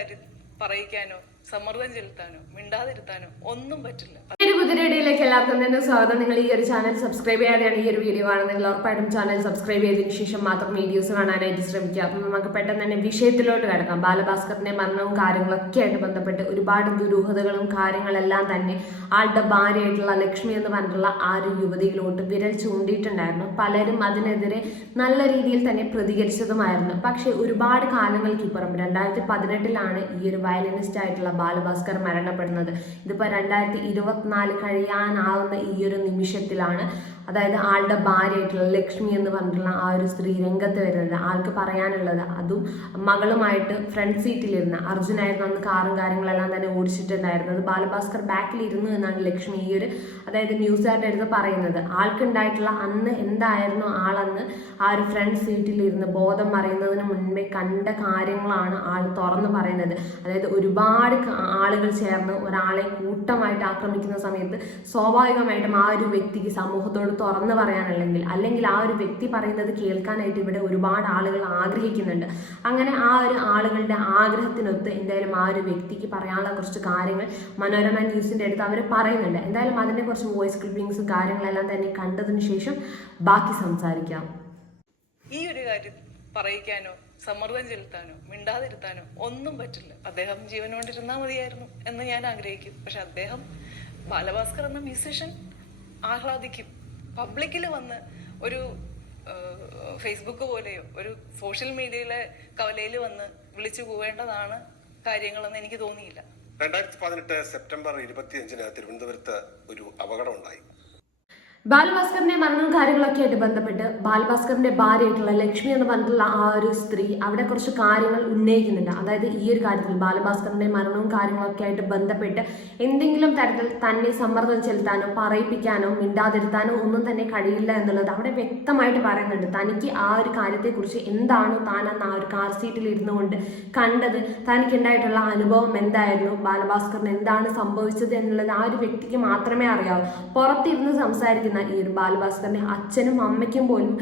കാര്യം പറയിക്കാനോ സമ്മർദ്ദം ചെലുത്താനോ മിണ്ടാതിരുത്താനോ ഒന്നും പറ്റില്ല. കുതിരയിടയിലേക്ക് എല്ലാവർക്കും തന്നെ സ്വാഗതം. നിങ്ങൾ ഈ ഒരു ചാനൽ സബ്സ്ക്രൈബ് ചെയ്യാതെയാണ് ഈ ഒരു വീഡിയോ കാണുന്നത്. ഉറപ്പായിട്ടും ചാനൽ സബ്സ്ക്രൈബ് ചെയ്തതിനു ശേഷം മാത്രം വീഡിയോസ് കാണാനായിട്ട് ശ്രമിക്കുക. അപ്പം നമുക്ക് പെട്ടെന്ന് തന്നെ വിഷയത്തിലോട്ട് കിടക്കാം. ബാലഭാസ്കറിന്റെ മരണവും കാര്യങ്ങളൊക്കെ ആയിട്ട് ബന്ധപ്പെട്ട് ഒരുപാട് ദുരൂഹതകളും കാര്യങ്ങളെല്ലാം തന്നെ ആളുടെ ഭാര്യയായിട്ടുള്ള ലക്ഷ്മി എന്ന് പറഞ്ഞിട്ടുള്ള ആ ഒരു യുവതിയിലോട്ട് വിരൽ ചൂണ്ടിയിട്ടുണ്ടായിരുന്നു. പലരും അതിനെതിരെ നല്ല രീതിയിൽ തന്നെ പ്രതികരിച്ചതുമായിരുന്നു. പക്ഷേ ഒരുപാട് കാലങ്ങൾക്ക് ഇപ്പുറം രണ്ടായിരത്തി പതിനെട്ടിലാണ് ഈ ഒരു വയലിനിസ്റ്റ് ആയിട്ടുള്ള ബാലഭാസ്കർ മരണപ്പെടുന്നത്. ഇതിപ്പോൾ രണ്ടായിരത്തി ഇരുപത്തിനാല് കഴിയാനാവുന്ന ഈ ഒരു നിമിഷത്തിലാണ് അതായത് ആളുടെ ഭാര്യയായിട്ടുള്ള ലക്ഷ്മി എന്ന് പറഞ്ഞിട്ടുള്ള ആ ഒരു സ്ത്രീ രംഗത്ത് വരുന്നത് ആൾക്ക് പറയാനുള്ളത് അതും മകളുമായിട്ട് ഫ്രണ്ട് സീറ്റിലിരുന്ന അർജുനായിരുന്നു അന്ന് കാറും കാര്യങ്ങളെല്ലാം തന്നെ ഓടിച്ചിട്ടുണ്ടായിരുന്നത്. ബാലഭാസ്കർ ബാക്കിൽ ഇരുന്നു എന്നാണ് ലക്ഷ്മി ഈ ഒരു അതായത് ന്യൂസുകാരുടെ അടുത്ത് പറയുന്നത്. ആൾക്കുണ്ടായിട്ടുള്ള അന്ന് എന്തായിരുന്നു ആളന്ന് ആ ഒരു ഫ്രണ്ട് സീറ്റിലിരുന്ന് ബോധം മറിയുന്നതിന് മുൻപേ കണ്ട കാര്യങ്ങളാണ് ആൾ തുറന്ന് പറയുന്നത്. അതായത് ഒരുപാട് ആളുകൾ ചേർന്ന് ഒരാളെ കൂട്ടമായിട്ട് ആക്രമിക്കുന്ന സമയത്ത് സ്വാഭാവികമായിട്ടും ആ ഒരു വ്യക്തിക്ക് സമൂഹത്തോട് തുറന്നു പറയാനല്ലെങ്കിൽ അല്ലെങ്കിൽ ആ ഒരു വ്യക്തി പറയുന്നത് കേൾക്കാനായിട്ട് ഇവിടെ ഒരുപാട് ആളുകൾ ആഗ്രഹിക്കുന്നുണ്ട്. അങ്ങനെ ആ ഒരു ആളുകളുടെ ആഗ്രഹത്തിനൊത്ത് എന്തായാലും ആ ഒരു വ്യക്തിക്ക് പറയാനുള്ള കുറച്ച് കാര്യങ്ങൾ മനോരമ ന്യൂസിന്റെ അടുത്ത് അവർ പറയുന്നുണ്ട്. എന്തായാലും അതിന്റെ കുറച്ച് വോയിസ് ക്ലിപ്പിംഗ്സും കാര്യങ്ങളെല്ലാം തന്നെ കണ്ടതിന് ശേഷം ബാക്കി സംസാരിക്കാം. ഈ ഒരു കാര്യം പറയിക്കാനോ സമ്മർദ്ദം ചെലുത്താനോ മിണ്ടാതിരുത്താനോ ഒന്നും പറ്റില്ല. അദ്ദേഹം ജീവനോണ്ടിരുന്നാൽ മതിയായിരുന്നു എന്ന് ഞാൻ ആഗ്രഹിക്കും. പക്ഷെ അദ്ദേഹം ബാലഭാസ്കർ എന്ന മ്യൂസിഷ്യൻ ആഹ്ലാദിക്കും. പബ്ലിക്കിൽ വന്ന് ഒരു ഫേസ്ബുക്ക് പോലെയോ ഒരു സോഷ്യൽ മീഡിയയിലെ കവലയിൽ വന്ന് വിളിച്ചു പോവേണ്ടതാണ് കാര്യങ്ങളെന്ന് എനിക്ക് തോന്നിയില്ല. രണ്ടായിരത്തി പതിനെട്ട് സെപ്റ്റംബർ ഇരുപത്തിയഞ്ചിന് തിരുവനന്തപുരത്ത് ഒരു അപകടം ഉണ്ടായി ബാലഭാസ്കറിന്റെ മരണവും കാര്യങ്ങളൊക്കെ ആയിട്ട് ബന്ധപ്പെട്ട് ബാലഭാസ്കറിന്റെ ഭാര്യയായിട്ടുള്ള ലക്ഷ്മി എന്ന് പറഞ്ഞിട്ടുള്ള ആ ഒരു സ്ത്രീ അവിടെ കുറച്ച് കാര്യങ്ങൾ ഉന്നയിക്കുന്നുണ്ട്. അതായത് ഈ ഒരു കാര്യത്തിൽ ബാലഭാസ്കറിന്റെ മരണവും കാര്യങ്ങളൊക്കെ ആയിട്ട് ബന്ധപ്പെട്ട് എന്തെങ്കിലും തരത്തിൽ തന്നെ സമ്മർദ്ദം ചെലുത്താനോ പറയിപ്പിക്കാനോ മിണ്ടാതിരുത്താനോ ഒന്നും തന്നെ കഴിയില്ല എന്നുള്ളത് അവിടെ വ്യക്തമായിട്ട് പറയുന്നുണ്ട്. തനിക്ക് ആ ഒരു കാര്യത്തെക്കുറിച്ച് എന്താണ് താൻ അന്ന് ആ ഒരു കാർ സീറ്റിൽ ഇരുന്നു കൊണ്ട് കണ്ടത് തനിക്കുണ്ടായിട്ടുള്ള അനുഭവം എന്തായിരുന്നു ബാലഭാസ്കറിന് എന്താണ് സംഭവിച്ചത് എന്നുള്ളത് ആ ഒരു വ്യക്തിക്ക് മാത്രമേ അറിയാവൂ. പുറത്തിരുന്ന് സംസാരിക്കുന്ന ഈ ഒരു ബാലഭാസ്കറിന്റെ അച്ഛനും അമ്മയ്ക്കും പോലും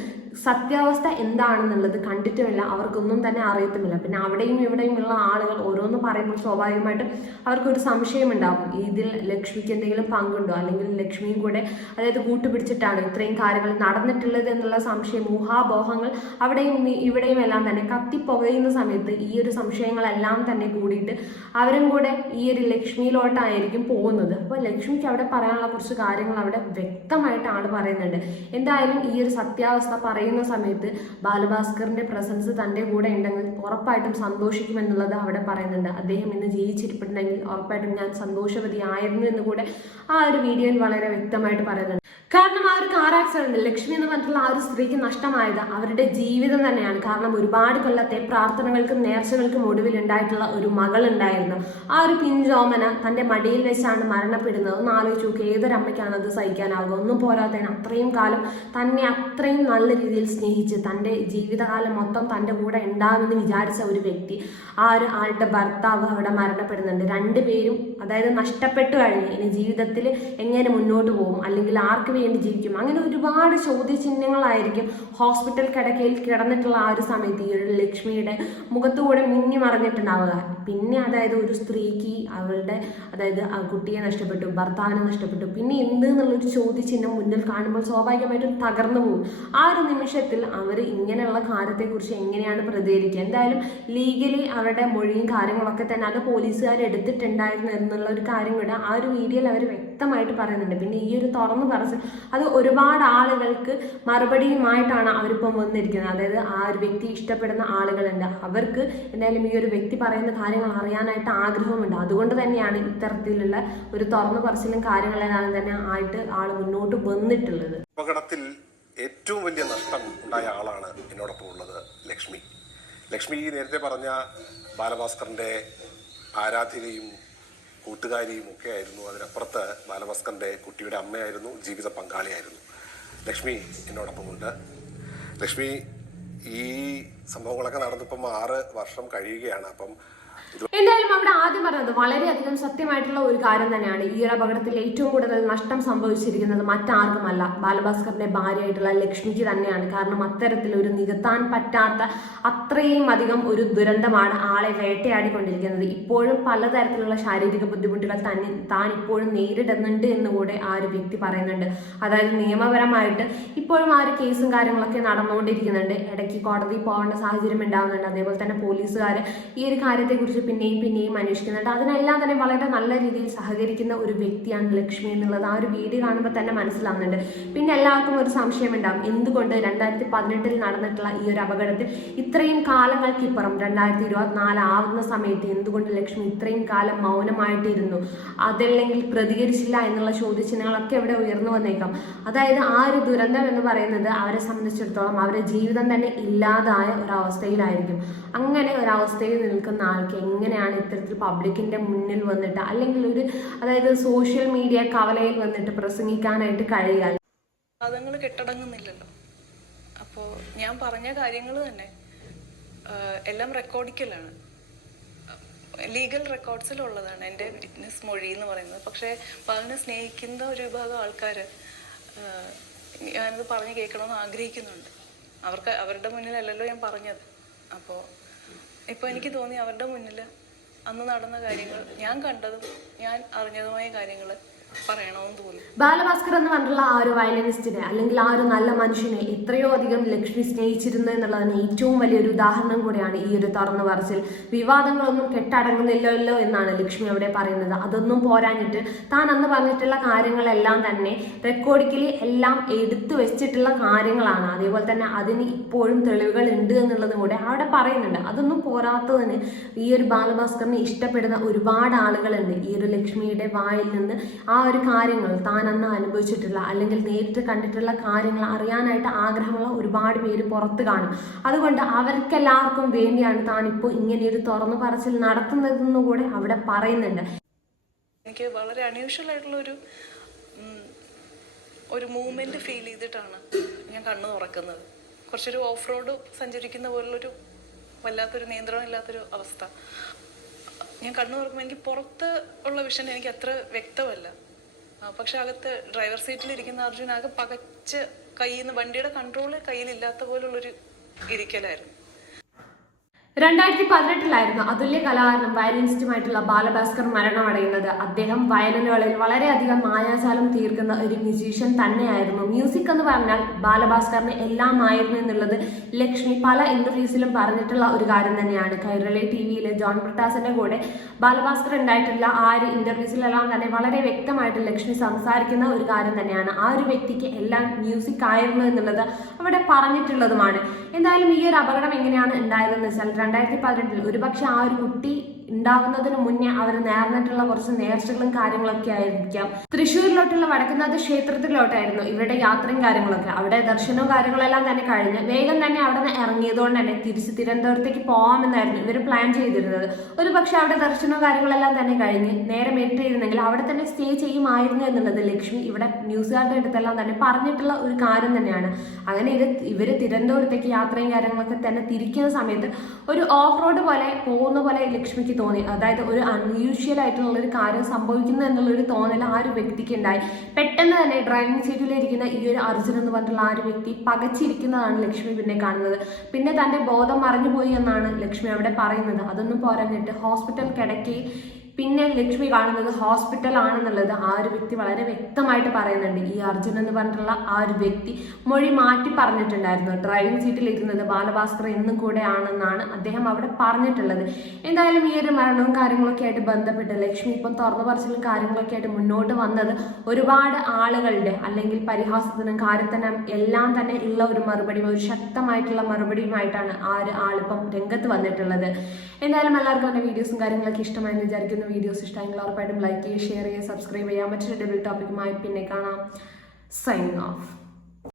സത്യാവസ്ഥ എന്താണെന്നുള്ളത് കണ്ടിട്ടുമില്ല. അവർക്കൊന്നും തന്നെ അറിയത്തുമില്ല. പിന്നെ അവിടെയും ഇവിടെയും ഉള്ള ആളുകൾ ഓരോന്ന് പറയുമ്പോൾ സ്വാഭാവികമായിട്ടും അവർക്കൊരു സംശയം ഉണ്ടാകും. ഇതിൽ ലക്ഷ്മിക്ക് എന്തെങ്കിലും പങ്കുണ്ടോ? അല്ലെങ്കിൽ ലക്ഷ്മിയും കൂടെ അതായത് കൂട്ടുപിടിച്ചിട്ടാണ് ഇത്രയും കാര്യങ്ങൾ നടന്നിട്ടുള്ളത് എന്നുള്ള സംശയം ഊഹാബോഹങ്ങൾ അവിടെയും ഇവിടെയും എല്ലാം തന്നെ കത്തിപ്പുകയുന്ന സമയത്ത് ഈ ഒരു സംശയങ്ങളെല്ലാം തന്നെ കൂടിയിട്ട് അവരും കൂടെ ഈ ഒരു ലക്ഷ്മിയിലോട്ടായിരിക്കും പോകുന്നത്. അപ്പോൾ ലക്ഷ്മിക്ക് അവിടെ പറയാനുള്ള കുറച്ച് കാര്യങ്ങൾ അവിടെ വ്യക്തമായിട്ട് ആൾ പറയുന്നുണ്ട് എന്തായാലും ഈ ഒരു സത്യാവസ്ഥ പറയുന്ന സമയത്ത് ബാലഭാസ്കറിന്റെ പ്രസൻസ് തന്റെ കൂടെ ഉണ്ടെങ്കിൽ ഉറപ്പായിട്ടും സന്തോഷിക്കുമെന്നുള്ളത് അവിടെ പറയുന്നുണ്ട്. അദ്ദേഹം ഇന്ന് ജീവിച്ചിരിപ്പുണ്ടെങ്കിൽ ഉറപ്പായിട്ടും ഞാൻ സന്തോഷവതി ആയിരുന്നു എന്ന് കൂടെ ആ ഒരു വീഡിയോയിൽ വളരെ വ്യക്തമായിട്ട് പറയുന്നുണ്ട്. കാരണം ആ ഒരു കാർ ആക്സിഡന്റ് ലക്ഷ്മി എന്ന് പറഞ്ഞിട്ടുള്ള ആ ഒരു സ്ത്രീക്ക് നഷ്ടമായത് അവരുടെ ജീവിതം തന്നെയാണ്. കാരണം ഒരുപാട് കൊല്ലത്തെ പ്രാർത്ഥനകൾക്കും നേർച്ചകൾക്കും ഒടുവിൽ ഉണ്ടായിട്ടുള്ള ഒരു മകൾ ഉണ്ടായിരുന്നു. ആ ഒരു പിഞ്ചോമന തന്റെ മടിയിൽ വെച്ചാണ് മരണപ്പെടുന്നത്. ഒന്ന് ആലോചിച്ച് നോക്കി ഏതൊരമ്മയ്ക്കാണ് അത് സഹിക്കാനാവുക? ഒന്നും പോരാത്തതിന് അത്രയും കാലം തന്നെ അത്രയും നല്ല രീതിയിൽ സ്നേഹിച്ച് തന്റെ ജീവിതകാലം മൊത്തം തന്റെ കൂടെ ഉണ്ടാകുമെന്ന് വിചാരിച്ച ഒരു വ്യക്തി ആ ഒരു ആളുടെ ഭർത്താവ് അവിടെ മരണപ്പെടുന്നുണ്ട്. രണ്ടുപേരും അതായത് നഷ്ടപ്പെട്ടു കഴിഞ്ഞ്. ഇനി ജീവിതത്തിൽ എങ്ങനെ മുന്നോട്ട് പോകും? അല്ലെങ്കിൽ ആർക്ക് വേണ്ടി ജീവിക്കും. അങ്ങനെ ഒരുപാട് ചോദ്യചിഹ്നങ്ങളായിരിക്കും ഹോസ്പിറ്റൽ കിടക്കയിൽ കിടന്നിട്ടുള്ള ആ ഒരു സമയത്ത് ഈ ഒരു ലക്ഷ്മിയുടെ മുഖത്തുകൂടെ മിന്നി മറിഞ്ഞിട്ടുണ്ടാവുക. പിന്നെ അതായത് ഒരു സ്ത്രീക്ക് അവളുടെ അതായത് ആ കുട്ടിയെ നഷ്ടപ്പെട്ടു ഭർത്താവിനെ നഷ്ടപ്പെട്ടു. പിന്നെ എന്ത് എന്നുള്ളൊരു ചോദ്യചിഹ്നം മുന്നിൽ കാണുമ്പോൾ സ്വാഭാവികമായിട്ടും തകർന്നു പോകും. ആ ഒരു നിമിഷത്തിൽ അവർ ഇങ്ങനെയുള്ള കാര്യത്തെക്കുറിച്ച് എങ്ങനെയാണ് പ്രതികരിക്കുക? എന്തായാലും ലീഗലി അവരുടെ മൊഴിയും കാര്യങ്ങളൊക്കെ തന്നെ അത് പോലീസുകാർ എടുത്തിട്ടുണ്ടായിരുന്നു എന്നുള്ള ഒരു കാര്യം കൂടെ ആ ഒരു വീഡിയോയിൽ അവർ വ്യക്തമായിട്ട് പറയുന്നുണ്ട്. പിന്നെ ഈ ഒരു തുറന്നു പറച്ചിൽ അത് ഒരുപാട് ആളുകൾക്ക് മറുപടിയുമായിട്ടാണ് അവരിപ്പം വന്നിരിക്കുന്നത്. അതായത് ആ ഒരു വ്യക്തി ഇഷ്ടപ്പെടുന്ന ആളുകളുണ്ട്. അവർക്ക് എന്തായാലും ഈ ഒരു വ്യക്തി പറയുന്ന കാര്യങ്ങൾ അറിയാനായിട്ട് ആഗ്രഹമുണ്ട്. അതുകൊണ്ട് തന്നെയാണ് ഇത്തരത്തിലുള്ള ഒരു തുറന്നു പറച്ചിലും കാര്യങ്ങളെല്ലാം തന്നെ ആയിട്ട് ആൾ മുന്നോട്ട് വന്നിട്ടുള്ളത്. അപകടത്തിൽ ഏറ്റവും വലിയ നഷ്ടം ഉണ്ടായ ആളാണ് എന്നോടൊപ്പം ഉള്ളത് ലക്ഷ്മി. ലക്ഷ്മി നേരത്തെ പറഞ്ഞ ബാലഭാസ്കറിന്റെ ആരാധികയും കൂട്ടുകാരിയും ഒക്കെ ആയിരുന്നു. അതിനപ്പുറത്ത് ബാലഭാസ്കറിന്റെ കുട്ടിയുടെ അമ്മയായിരുന്നു ജീവിത പങ്കാളിയായിരുന്നു. ലക്ഷ്മി എന്നോടൊപ്പമുണ്ട് ലക്ഷ്മി ഈ സംഭവങ്ങളൊക്കെ നടന്നിപ്പം ആറ് വർഷം കഴിയുകയാണ്. അപ്പം എന്തായാലും അവിടെ ആദ്യം പറഞ്ഞത് വളരെയധികം സത്യമായിട്ടുള്ള ഒരു കാര്യം തന്നെയാണ്. ഈ അപകടത്തിൽ ഏറ്റവും കൂടുതൽ നഷ്ടം സംഭവിച്ചിരിക്കുന്നത് മറ്റാർക്കുമല്ല. ബാലഭാസ്കറിന്റെ ഭാര്യയായിട്ടുള്ള ലക്ഷ്മിക്ക് തന്നെയാണ്. കാരണം അത്തരത്തിൽ ഒരു നികത്താൻ പറ്റാത്ത അത്രയും അധികം ഒരു ദുരന്തമാണ് ആളെ വേട്ടയാടിക്കൊണ്ടിരിക്കുന്നത്. ഇപ്പോഴും പലതരത്തിലുള്ള ശാരീരിക ബുദ്ധിമുട്ടുകൾ തന്നെ താൻ ഇപ്പോഴും നേരിടുന്നുണ്ട് എന്ന് കൂടെ ആ ഒരു വ്യക്തി പറയുന്നുണ്ട്. അതായത് നിയമപരമായിട്ട് ഇപ്പോഴും ആ ഒരു കേസും കാര്യങ്ങളൊക്കെ നടന്നുകൊണ്ടിരിക്കുന്നുണ്ട്. ഇടയ്ക്ക് കോടതി പോകേണ്ട സാഹചര്യം ഉണ്ടാകുന്നുണ്ട് അതേപോലെ തന്നെ പോലീസുകാർ ഈ ഒരു കാര്യത്തെക്കുറിച്ച് പിന്നെയും പിന്നെയും അന്വേഷിക്കുന്നുണ്ട്. അതിനെല്ലാം തന്നെ വളരെ നല്ല രീതിയിൽ സഹകരിക്കുന്ന ഒരു വ്യക്തിയാണ് ലക്ഷ്മി എന്നുള്ളത് ആ ഒരു വീഡിയോ കാണുമ്പോൾ തന്നെ മനസ്സിലാവുന്നുണ്ട്. പിന്നെ എല്ലാവർക്കും ഒരു സംശയം ഉണ്ടാവും. എന്തുകൊണ്ട് രണ്ടായിരത്തി പതിനെട്ടിൽ നടന്നിട്ടുള്ള ഈ ഒരു അപകടത്തിൽ ഇത്രയും കാലങ്ങൾക്കിപ്പുറം രണ്ടായിരത്തി ഇരുപത്തിനാല് ആവുന്ന സമയത്ത് എന്തുകൊണ്ട് ലക്ഷ്മി ഇത്രയും കാലം മൗനമായിട്ടിരുന്നു? അതല്ലെങ്കിൽ പ്രതികരിച്ചില്ല എന്നുള്ള ചോദ്യചിഹ്നങ്ങളൊക്കെ ഇവിടെ ഉയർന്നു വന്നേക്കാം. അതായത് ആ ഒരു ദുരന്തം എന്ന് പറയുന്നത് അവരെ സംബന്ധിച്ചിടത്തോളം അവരുടെ ജീവിതം തന്നെ ഇല്ലാതായ ഒരവസ്ഥയിലായിരിക്കും അങ്ങനെ ഒരവസ്ഥയിൽ നിൽക്കുന്ന ആൾക്ക് എങ്ങനെയാണ് ഇത്തരത്തിൽ പബ്ലിക്കിന്റെ മുന്നിൽ വന്നിട്ട് അല്ലെങ്കിൽ ഒരു അതായത് സോഷ്യൽ മീഡിയ കവലയിൽ വന്നിട്ട് പ്രസംഗിക്കാനായിട്ട് കഴിയുക വാദങ്ങൾ കെട്ടടങ്ങുന്നില്ലല്ലോ. അപ്പോൾ ഞാൻ പറഞ്ഞ കാര്യങ്ങൾ തന്നെ എല്ലാം റെക്കോർഡിക്കലാണ് ലീഗൽ റെക്കോർഡ്സിലുള്ളതാണ് എന്റെ വിറ്റ്നസ് മൊഴി എന്ന് പറയുന്നത്. പക്ഷേ പകലിനെ സ്നേഹിക്കുന്ന ഒരു വിഭാഗം ആൾക്കാർ ഞാനത് പറഞ്ഞ് കേൾക്കണമെന്ന് ആഗ്രഹിക്കുന്നുണ്ട്. അവർക്ക് അവരുടെ മുന്നിലല്ലല്ലോ ഞാൻ പറഞ്ഞത്. അപ്പോൾ ഇപ്പോൾ എനിക്ക് തോന്നി അവരുടെ മുന്നിൽ അന്ന് നടന്ന കാര്യങ്ങൾ ഞാൻ കണ്ടതും ഞാൻ അറിഞ്ഞതുമായ കാര്യങ്ങൾ ബാലഭാസ്കർ എന്ന് പറഞ്ഞിട്ടുള്ള ആ ഒരു വയലിനിസ്റ്റിനെ അല്ലെങ്കിൽ ആ ഒരു നല്ല മനുഷ്യനെ എത്രയോ അധികം ലക്ഷ്മി സ്നേഹിച്ചിരുന്നു എന്നുള്ളതിന് ഏറ്റവും വലിയൊരു ഉദാഹരണം കൂടിയാണ് ഈ ഒരു തുറന്നു പറച്ചിൽ. വിവാദങ്ങളൊന്നും കെട്ടടങ്ങുന്നില്ലല്ലോ എന്നാണ് ലക്ഷ്മി അവിടെ പറയുന്നത്. അതൊന്നും പോരാഞ്ഞിട്ട് താൻ അന്ന് പറഞ്ഞിട്ടുള്ള കാര്യങ്ങളെല്ലാം തന്നെ റെക്കോർഡിക്കലി എല്ലാം എടുത്തു വെച്ചിട്ടുള്ള കാര്യങ്ങളാണ്. അതേപോലെ തന്നെ അതിന് ഇപ്പോഴും തെളിവുകൾ ഉണ്ട് എന്നുള്ളതും കൂടെ അവിടെ പറയുന്നുണ്ട്. അതൊന്നും പോരാത്തതിന് ഈ ഒരു ബാലഭാസ്കറിനെ ഇഷ്ടപ്പെടുന്ന ഒരുപാട് ആളുകളുണ്ട്. ഈ ഒരു ലക്ഷ്മിയുടെ വായിൽ നിന്ന് ആ ഒരു കാര്യങ്ങൾ താൻ അന്ന് അനുഭവിച്ചിട്ടുള്ള അല്ലെങ്കിൽ നേരിട്ട് കണ്ടിട്ടുള്ള കാര്യങ്ങൾ അറിയാനായിട്ട് ആഗ്രഹമുള്ള ഒരുപാട് പേര് പുറത്ത് കാണും. അതുകൊണ്ട് അവർക്കെല്ലാവർക്കും വേണ്ടിയാണ് താൻ ഇപ്പോൾ ഇങ്ങനെയൊരു തുറന്നു പറച്ചിൽ നടത്തുന്നതെന്ന് കൂടെ അവിടെ പറയുന്നുണ്ട്. എനിക്ക് വളരെ അൺയൂഷ്വൽ ആയിട്ടുള്ള ഒരു ഒരു മൂവ്മെന്റ് ഫീൽ ചെയ്തിട്ടാണ് ഞാൻ കണ്ണു തുറക്കുന്നത്. കുറച്ചൊരു ഓഫ് റോഡ് സഞ്ചരിക്കുന്ന പോലുള്ളൊരു വല്ലാത്തൊരു നിയന്ത്രണം ഇല്ലാത്തൊരു അവസ്ഥ. ഞാൻ കണ്ണു തുറക്കുമ്പോൾ എനിക്ക് പുറത്ത് ഉള്ള വിഷൻ എനിക്ക് അത്ര വ്യക്തമല്ല. ആ, പക്ഷെ അകത്ത് ഡ്രൈവർ സീറ്റിൽ ഇരിക്കുന്ന അർജുൻ ആകെ പകച്ച് കയ്യിൽ നിന്ന് വണ്ടിയുടെ കൺട്രോൾ കയ്യിലില്ലാത്ത പോലുള്ളൊരു ഇരിക്കലായിരുന്നു. രണ്ടായിരത്തി പതിനെട്ടിലായിരുന്നു അതുല്യ കലാകാരനും വയലിനിസ്റ്റുമായിട്ടുള്ള ബാലഭാസ്കർ മരണമടയുന്നത്. അദ്ദേഹം വയലിനുകളിൽ വളരെയധികം മായാജാലം തീർക്കുന്ന ഒരു മ്യൂസീഷ്യൻ തന്നെയായിരുന്നു. മ്യൂസിക് എന്ന് പറഞ്ഞാൽ ബാലഭാസ്കറിന് എല്ലാമായിരുന്നു എന്നുള്ളത് ലക്ഷ്മി പല ഇന്റർവ്യൂസിലും പറഞ്ഞിട്ടുള്ള ഒരു കാര്യം തന്നെയാണ്. കൈരളി ടി വിയിലെ ജോൺ പ്രട്ടാസിന്റെ കൂടെ ബാലഭാസ്കർ ഉണ്ടായിട്ടുള്ള ആ ഒരു ഇന്റർവ്യൂസിലെല്ലാം തന്നെ വളരെ വ്യക്തമായിട്ട് ലക്ഷ്മി സംസാരിക്കുന്ന ഒരു കാര്യം തന്നെയാണ്. ആ ഒരു വ്യക്തിക്ക് എല്ലാം മ്യൂസിക് ആയിരുന്നു എന്നുള്ളത് അവിടെ പറഞ്ഞിട്ടുള്ളതുമാണ്. എന്തായാലും ഈ ഒരു അപകടം എങ്ങനെയാണ് ഉണ്ടായതെന്ന് വെച്ചാൽ രണ്ടായിരത്തി പതിനെട്ടിൽ ഒരുപക്ഷെ ആ ഒരു കുട്ടി ഉണ്ടാകുന്നതിന് മുന്നേ അവർ നേർന്നിട്ടുള്ള കുറച്ച് നേർച്ചകളും കാര്യങ്ങളൊക്കെ ആയിരിക്കാം. തൃശ്ശൂരിലോട്ടുള്ള വടക്കുന്നാഥ ക്ഷേത്രത്തിലോട്ടായിരുന്നു ഇവരുടെ യാത്രയും കാര്യങ്ങളൊക്കെ. അവിടെ ദർശനവും കാര്യങ്ങളെല്ലാം തന്നെ കഴിഞ്ഞ് വേഗം തന്നെ അവിടെ നിന്ന് ഇറങ്ങിയതുകൊണ്ട് തന്നെ തിരിച്ച് തിരുവനന്തപുരത്തേക്ക് പോകാമെന്നായിരുന്നു ഇവർ പ്ലാൻ ചെയ്തിരുന്നത്. ഒരു പക്ഷെ അവിടെ ദർശനവും കാര്യങ്ങളെല്ലാം തന്നെ കഴിഞ്ഞ് നേരെ മെരിട്ടിരുന്നെങ്കിൽ അവിടെ തന്നെ സ്റ്റേ ചെയ്യുമായിരുന്നു എന്നുള്ളത് ലക്ഷ്മി ഇവിടെ ന്യൂസുകാരുടെ അടുത്തെല്ലാം തന്നെ പറഞ്ഞിട്ടുള്ള ഒരു കാര്യം തന്നെയാണ്. അങ്ങനെ ഇത് ഇവർ തിരുവനന്തപുരത്തേക്ക് യാത്രയും കാര്യങ്ങളൊക്കെ തന്നെ തിരിക്കുന്ന സമയത്ത് ഒരു ഓഫ് റോഡ് പോലെ പോകുന്ന പോലെ ലക്ഷ്മിക്ക് തോന്നി. അതായത് ഒരു അൺയൂഷ്വൽ ആയിട്ടുള്ള ഒരു കാര്യം സംഭവിക്കുന്നു എന്നുള്ള ഒരു തോന്നൽ ആ ഒരു വ്യക്തിക്ക് ഉണ്ടായി. പെട്ടെന്ന് തന്നെ ഡ്രൈവിംഗ് സീറ്റിലിരിക്കുന്ന ഈ ഒരു അർജുൻ എന്ന് പറഞ്ഞിട്ടുള്ള ആ ഒരു വ്യക്തി പകച്ചിരിക്കുന്നതാണ് ലക്ഷ്മി പിന്നെ കാണുന്നത്. പിന്നെ തന്റെ ബോധം മറഞ്ഞുപോയി എന്നാണ് ലക്ഷ്മി അവിടെ പറയുന്നത്. അതൊന്നും പോരാഞ്ഞിട്ട് ഹോസ്പിറ്റൽ കിടക്കി പിന്നെ ലക്ഷ്മി കാണുന്നത് ഹോസ്പിറ്റൽ ആണെന്നുള്ളത് ആ ഒരു വ്യക്തി വളരെ വ്യക്തമായിട്ട് പറയുന്നുണ്ട്. ഈ അർജുൻ എന്ന് പറഞ്ഞിട്ടുള്ള ആ ഒരു വ്യക്തി മൊഴി മാറ്റി പറഞ്ഞിട്ടുണ്ടായിരുന്നു. ഡ്രൈവിംഗ് സീറ്റിൽ ഇരുന്നത് ബാലഭാസ്കർ എന്നും കൂടെ ആണെന്നാണ് അദ്ദേഹം അവിടെ പറഞ്ഞിട്ടുള്ളത്. എന്തായാലും ഈ ഒരു മരണവും കാര്യങ്ങളൊക്കെ ആയിട്ട് ബന്ധപ്പെട്ട് ലക്ഷ്മി ഇപ്പം തുറന്നു പറച്ചിലും കാര്യങ്ങളൊക്കെ ആയിട്ട് മുന്നോട്ട് വന്നത് ഒരുപാട് ആളുകളുടെ അല്ലെങ്കിൽ പരിഹാസത്തിനും കാര്യത്തിനും എല്ലാം തന്നെ ഉള്ള ഒരു മറുപടി ഒരു ശക്തമായിട്ടുള്ള മറുപടിയുമായിട്ടാണ് ആ ഒരു ആളിപ്പം രംഗത്ത് വന്നിട്ടുള്ളത്. എന്തായാലും എല്ലാവർക്കും എന്റെ വീഡിയോസും കാര്യങ്ങളൊക്കെ ഇഷ്ടമായെന്ന് വിചാരിക്കുന്ന. വീഡിയോസ് ഇഷ്ടമെങ്കിൽ ഉറപ്പായിട്ടും ലൈക്ക് ചെയ്യുക ഷെയർ ചെയ്യുക സബ്സ്ക്രൈബ് ചെയ്യുക മറ്റൊരു ഡബിൾ ടോപ്പിക്കുമായി പിന്നെ കാണാം. Signing off